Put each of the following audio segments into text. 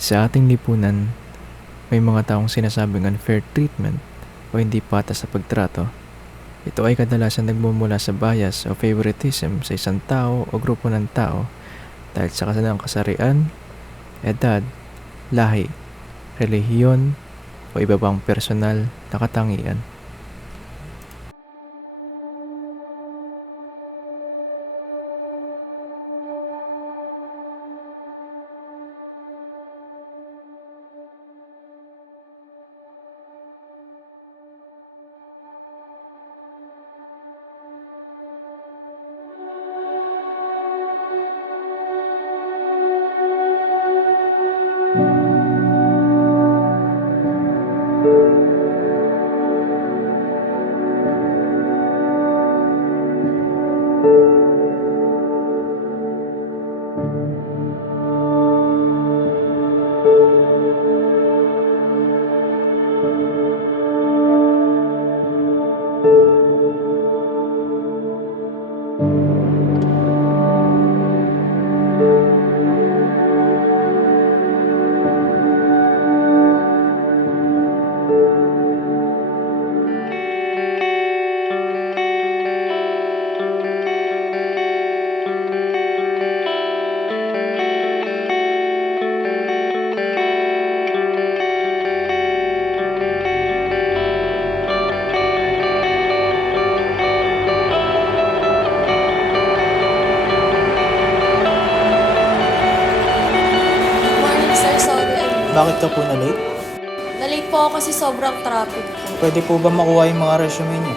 Sa ating lipunan, may mga taong sinasabing unfair treatment o hindi patas sa pagtrato. Ito ay kadalasan nagmumula sa bias o favoritism sa isang tao o grupo ng tao dahil sa kasalang kasarian, edad, lahi, relihiyon o iba pang personal na katangian. Morning sir, sorry. Bakit ka po na-late? Na-late po ako kasi sobrang traffic po. Pwede po ba makuha yung mga resume niyo?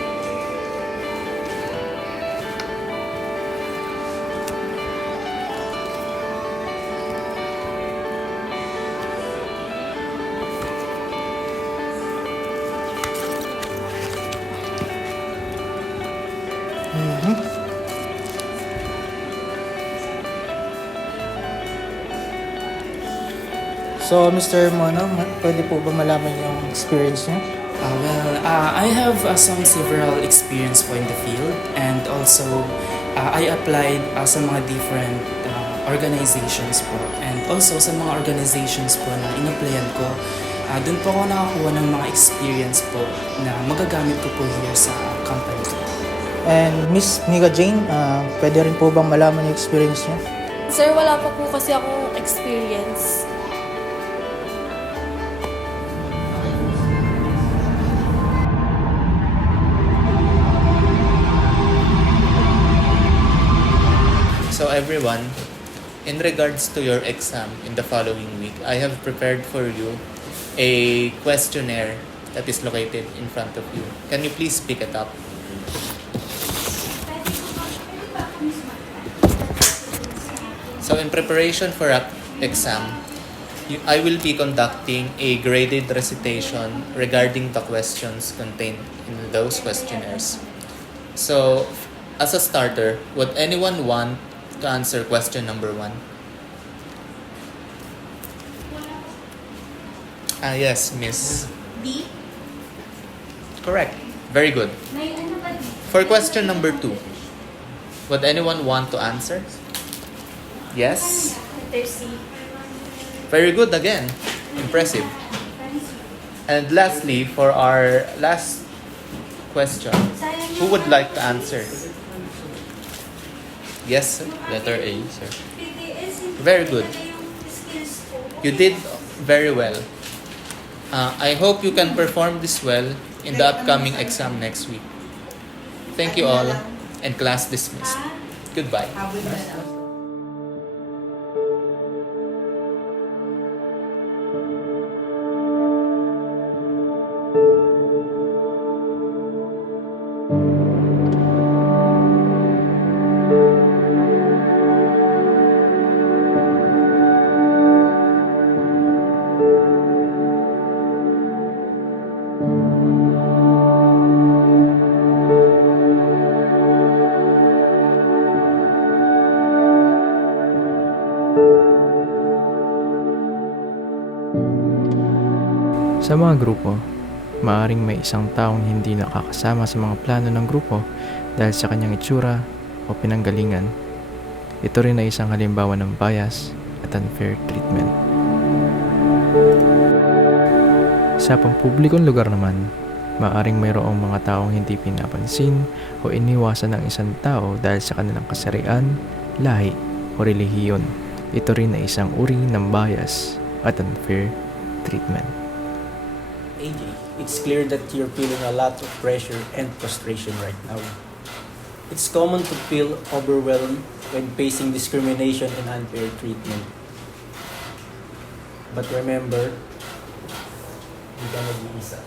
So, Mr. Mono, pwede po ba malaman yung experience niyo? I have some several experience po in the field, and also I applied sa mga different organizations po, and also sa mga organizations po na in-applyan ko. Doon po ako nakakuha ng mga experience po na magagamit ko po here sa company ko. And Miss Mika Jane, pwede rin po bang malaman yung experience niyo? Sir, wala pa po kasi akong experience. So everyone, in regards to your exam in the following week, I have prepared for you a questionnaire that is located in front of you. Can you please pick it up? So in preparation for an exam, I will be conducting a graded recitation regarding the questions contained in those questionnaires. So, as a starter, would anyone want to answer question number 1? Yes, Miss. D? Correct. Very good. May ano ba D? For question number 2, would anyone want to answer? Yes? Letter C. Very good again. Impressive. And lastly, for our last question, who would like to answer? Yes, sir. Letter A, sir. Very good. You did very well. I hope you can perform this well in the upcoming exam next week. Thank you all, and class dismissed. Goodbye. Sa mga grupo, maaaring may isang taong hindi nakakasama sa mga plano ng grupo dahil sa kanyang itsura o pinanggalingan. Ito rin ay isang halimbawa ng bias at unfair treatment. Sa pampublikong lugar naman, maaring mayroong mga taong hindi pinapansin o iniwasan ng isang tao dahil sa kanilang kasarian, lahi o relihiyon. Ito rin ay isang uri ng bias at unfair treatment. AJ, it's clear that you're feeling a lot of pressure and frustration right now. It's common to feel overwhelmed when facing discrimination and unfair treatment. But remember, hindi ka nag-iisa.